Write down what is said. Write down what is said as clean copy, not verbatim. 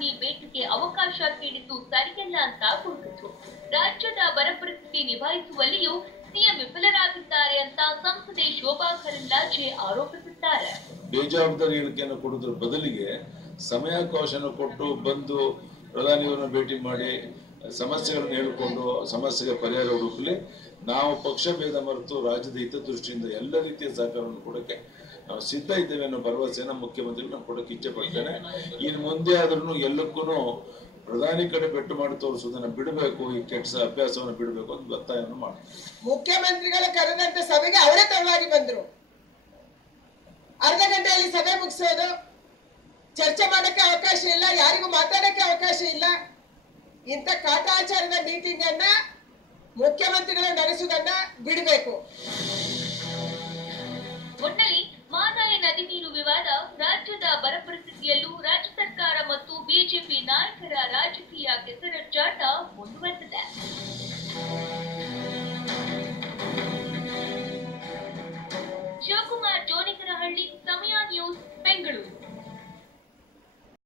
ಪ್ರಧಾನಿ ಭೇಟಿಗೆ ಅವಕಾಶ ಕೇಳಿದ್ದು ಸರಿಯಲ್ಲ ಅಂತ ಗುರುತಿಸಿದರು. ರಾಜ್ಯದ ಬರ ಪರಿಸ್ಥಿತಿ ನಿಭಾಯಿಸುವಲ್ಲಿಯೂ ಸಿಎಂ ವಿಫಲರಾಗಿದ್ದಾರೆ ಅಂತ ಸಂಸದೆ ಶೋಭಾ ಕರಂದ್ಲಾಜೆ ಆರೋಪಿಸಿದ್ದಾರೆ. ಬೇಜವಾಬ್ದಾರಿ ಹೇಳಿಕೆಯನ್ನು ಕೊಡುವುದರ ಬದಲಿಗೆ ಸಮಯಾವಕಾಶವನ್ನು ಕೊಟ್ಟು ಬಂದು ಪ್ರಧಾನಿಯವರನ್ನು ಭೇಟಿ ಮಾಡಿ ಸಮಸ್ಯೆಗಳನ್ನು ಹೇಳಿಕೊಂಡು ಸಮಸ್ಯೆಗೆ ಪರಿಹಾರ ಹುಡುಕಲಿ. ನಾವು ಪಕ್ಷ ಭೇದ ಮರೆತು ರಾಜ್ಯದ ಹಿತದೃಷ್ಟಿಯಿಂದ ಎಲ್ಲ ರೀತಿಯ ಸಹಕಾರವನ್ನು ಕೊಡಕ್ಕೆ ನಾವು ಸಿದ್ಧ ಇದ್ದೇವೆ ಅನ್ನೋ ಭರವಸೆಯನ್ನು ಮುಖ್ಯಮಂತ್ರಿಗಳು ನಾವು ಕೊಡಕ್ಕೆ ಇಚ್ಛೆ ಪಡ್ತೇನೆ. ಇನ್ನು ಮುಂದೆ ಆದ್ರೂ ಎಲ್ಲಕ್ಕೂ ಪ್ರಧಾನಿ ಕಡೆ ಬೆಟ್ಟು ಮಾಡಿ ತೋರಿಸುವುದನ್ನ ಬಿಡಬೇಕು, ಈ ಕೆಟ್ಟ ಅಭ್ಯಾಸವನ್ನು ಬಿಡಬೇಕು ಅಂತ ಒತ್ತಾಯವನ್ನು ಮಾಡ್ತಾರೆ. ಮುಖ್ಯಮಂತ್ರಿಗಳ ಕರೆದಂತ ಸಭೆಗೆ ಅವರೇ ತಡವಾಗಿ ಬಂದ್ರು. ಅರ್ಧ ಗಂಟೆಯಲ್ಲಿ ಸಭೆ ಮುಗಿಸೋದು, ಚರ್ಚೆ ಮಾಡಕ್ಕೆ ಅವಕಾಶ ಇಲ್ಲ, ಯಾರಿಗೂ ಮಾತಾಡಕ್ಕೆ ಅವಕಾಶ ಇಲ್ಲ. ಇಂಥ ಕಾಟಾಚಾರದ ಮೀಟಿಂಗ್ ಅನ್ನ ಮುಖ್ಯಮಂತ್ರಿಗಳು ನಡೆಸುವುದನ್ನ ಬಿಡಬೇಕು. ಒಟ್ಟಲ್ಲಿ ಮಹದಾಯಿ ನದಿ ನೀರು ವಿವಾದ ರಾಜ್ಯದ ಬರ ಪರಿಸ್ಥಿತಿಯಲ್ಲೂ ರಾಜ್ಯ ಸರ್ಕಾರ ಮತ್ತು ಬಿಜೆಪಿ ನಾಯಕರ ರಾಜಕೀಯ ಕೆಸರಚ್ಚಾಟ ಮುಂದುವರೆದಿದೆ.